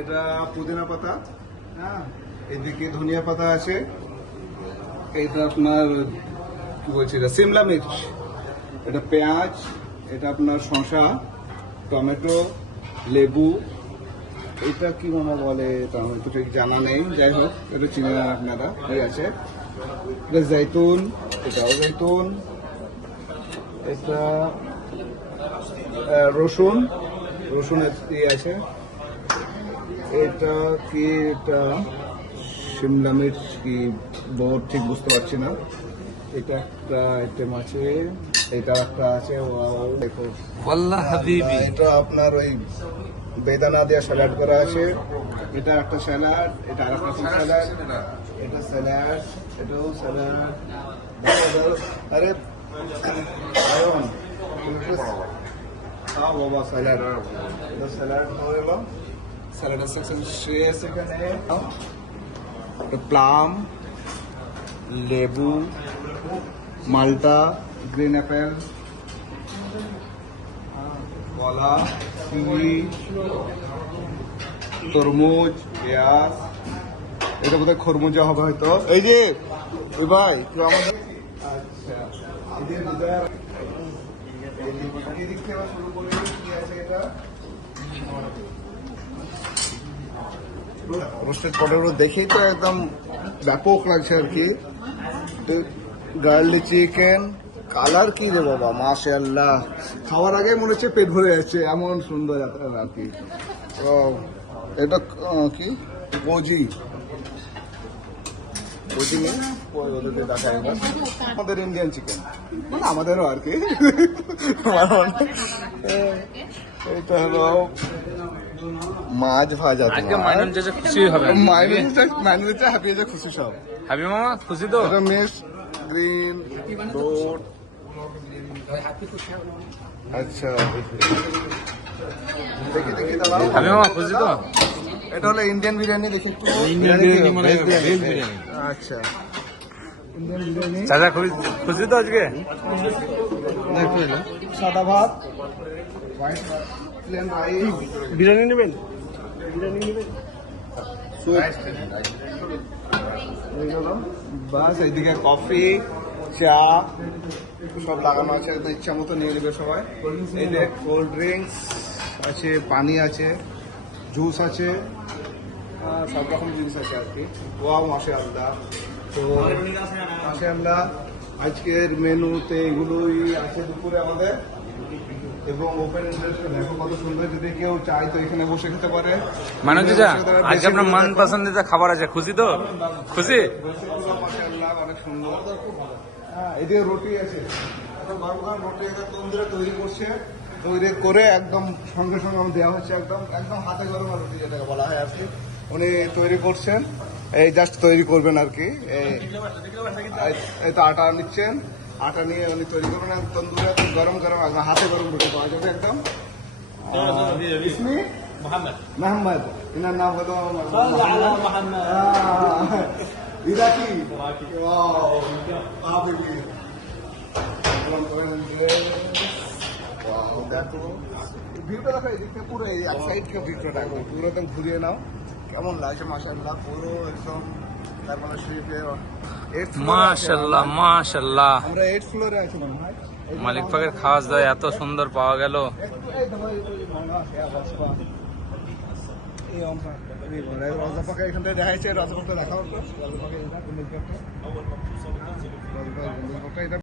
এটা পুদিনা পাতা, হ্যাঁ, এদিকে ধনিয়া পাতা আছে, এটা আপনার কি বলছি, এটা সিমলা মির্চ, এটা পেঁয়াজ, এটা আপনার শসা, টমেটো, লেবু, এটা কি মামা বলে তা আমার তো ঠিক জানা নেই, যাই হোক এটা চিনে না আপনারা কি আছে। এটা জৈতুন, এটাও জৈতুন, এটা রসুন, রসুনের ইয়ে আছে, এটা কি, এটা শিমলা মির্চ কি বহুত ঠিক বুঝতে পারছি না। এটা একটা আইটেম আছে, এটা একটা আছে, দেখো ওয়াল্লাহ হাবিবি, এটা আপনার ওই বেদানা দিয়ে স্যালাড করা আছে, এটা একটা স্যালাড, এটা আর একটা স্যালাড, এটা স্যালাড, এটাও স্যালাড। আরে আয়ন খাও বাবা স্যালাড, এটা স্যালাড হয়ে গেল, স্যালাডের সেকশন শেষ। এখানে প্লাম, লেবু, মাল্টা, গ্রিন অ্যাপেল, কলা, কিউই, তরমুজ, পেঁয়াজ, এটা বোধহয় খরমুজা হবে হয়তো। এই যে ওই ভাই কেউ আমাদের, আচ্ছা এদিক থেকে শুরু করে কি আছে, এটা রোস্টেড পটেটো দেখেই তো একদম ব্যাপক লাগছে আর কি। গার্লিক চিকেন, কালার কি রে বাবা, মাশাআল্লাহ, খাওয়ার আগে মনে হচ্ছে পেট ভরে যাচ্ছে, এমন সুন্দর আর কি। এটা কি গোজি, গোজি নেই ওদেরকে দেখা যায়, আমাদের ইন্ডিয়ান চিকেন মানে আমাদেরও আর কি। এটা হলো মাছ ভাজা, আজকে মাইনুন চাচা খুশি হবে, মাইনুন হ্যাপি আছে, খুশি সব। হাবি মামা খুশি তো? এটা মিক্স গ্রিন রোড, আচ্ছা দেখি দেখি দাঁড়াও। হাবি মামা খুশি তো? এটা হলো ইন্ডিয়ান বিরিয়ানি, দেখি একটু। আচ্ছা ইন্ডিয়ান বিরিয়ানি, চাচা খুশি তো আজকে? সাদা ভাত, প্লেন রাইস, বিরিয়ানি নেবেন? বাস এইদিকে কফি, চা সব লাগানো আছে, একদম ইচ্ছা মতো নিয়ে নেবে সবাই। এই যে কোল্ড ড্রিঙ্কস আছে, পানি আছে, জুস আছে, সব রকম জিনিস আছে আর কি। ওয়াও মাশাআল্লাহ, তো মাশাআল্লাহ আজকের মেনুতে এগুলোই আছে দুপুরে আমাদের, এবং ওপেন ইন্টারেস্টে দেখো কত সুন্দর, যদি কেউ চায় তো এখানে বসে খেতে পারে। মাইনুন চাচা আজকে আপনার মন পছন্দের খাবার আছে, খুশি তো? খুশি? মাশাআল্লাহ অনেক সুন্দর। হ্যাঁ এদিকে রুটি আছে, গরম গরম রুটি তন্দুরে তৈরি করছে, তৈরি করে একদম সঙ্গে সঙ্গে আমি দেওয়া হচ্ছে, একদম একদম হাতে গরম রুটি যেটাকে বলা হয় আর কি। উনি তৈরি করছেন, এই জাস্ট তৈরি করবেন আর কি। এই তো আটা নিচ্ছেন, আটা নিয়ে উনি তৈরি করবেন, তন্দুরে গরম গরম একদম হাতে গরম রুটি পাওয়া যাবে একদম। মোহাম্মদ, এনার নাম হলো ইরাকি। ভিউটা দেখো এদিক থেকে, পুরো এই এক সাইড থেকে ভিউটা দেখো, পুরো একদম ঘুরিয়ে নাও, কেমন লাগছে মাশাআল্লাহ, পুরো একদম তারপরে শরীফের মাশাআল্লাহ মাশাআল্লাহ, আমরা 8th ফ্লোরে আছি মনে হয়। মালিক পাকের খাওয়া দাওয়া এত সুন্দর পাওয়া গেল। রজাপাকে এখান থেকে দেখা যাচ্ছে, রজাপাকে দেখা হতো, রজাপাকে এটা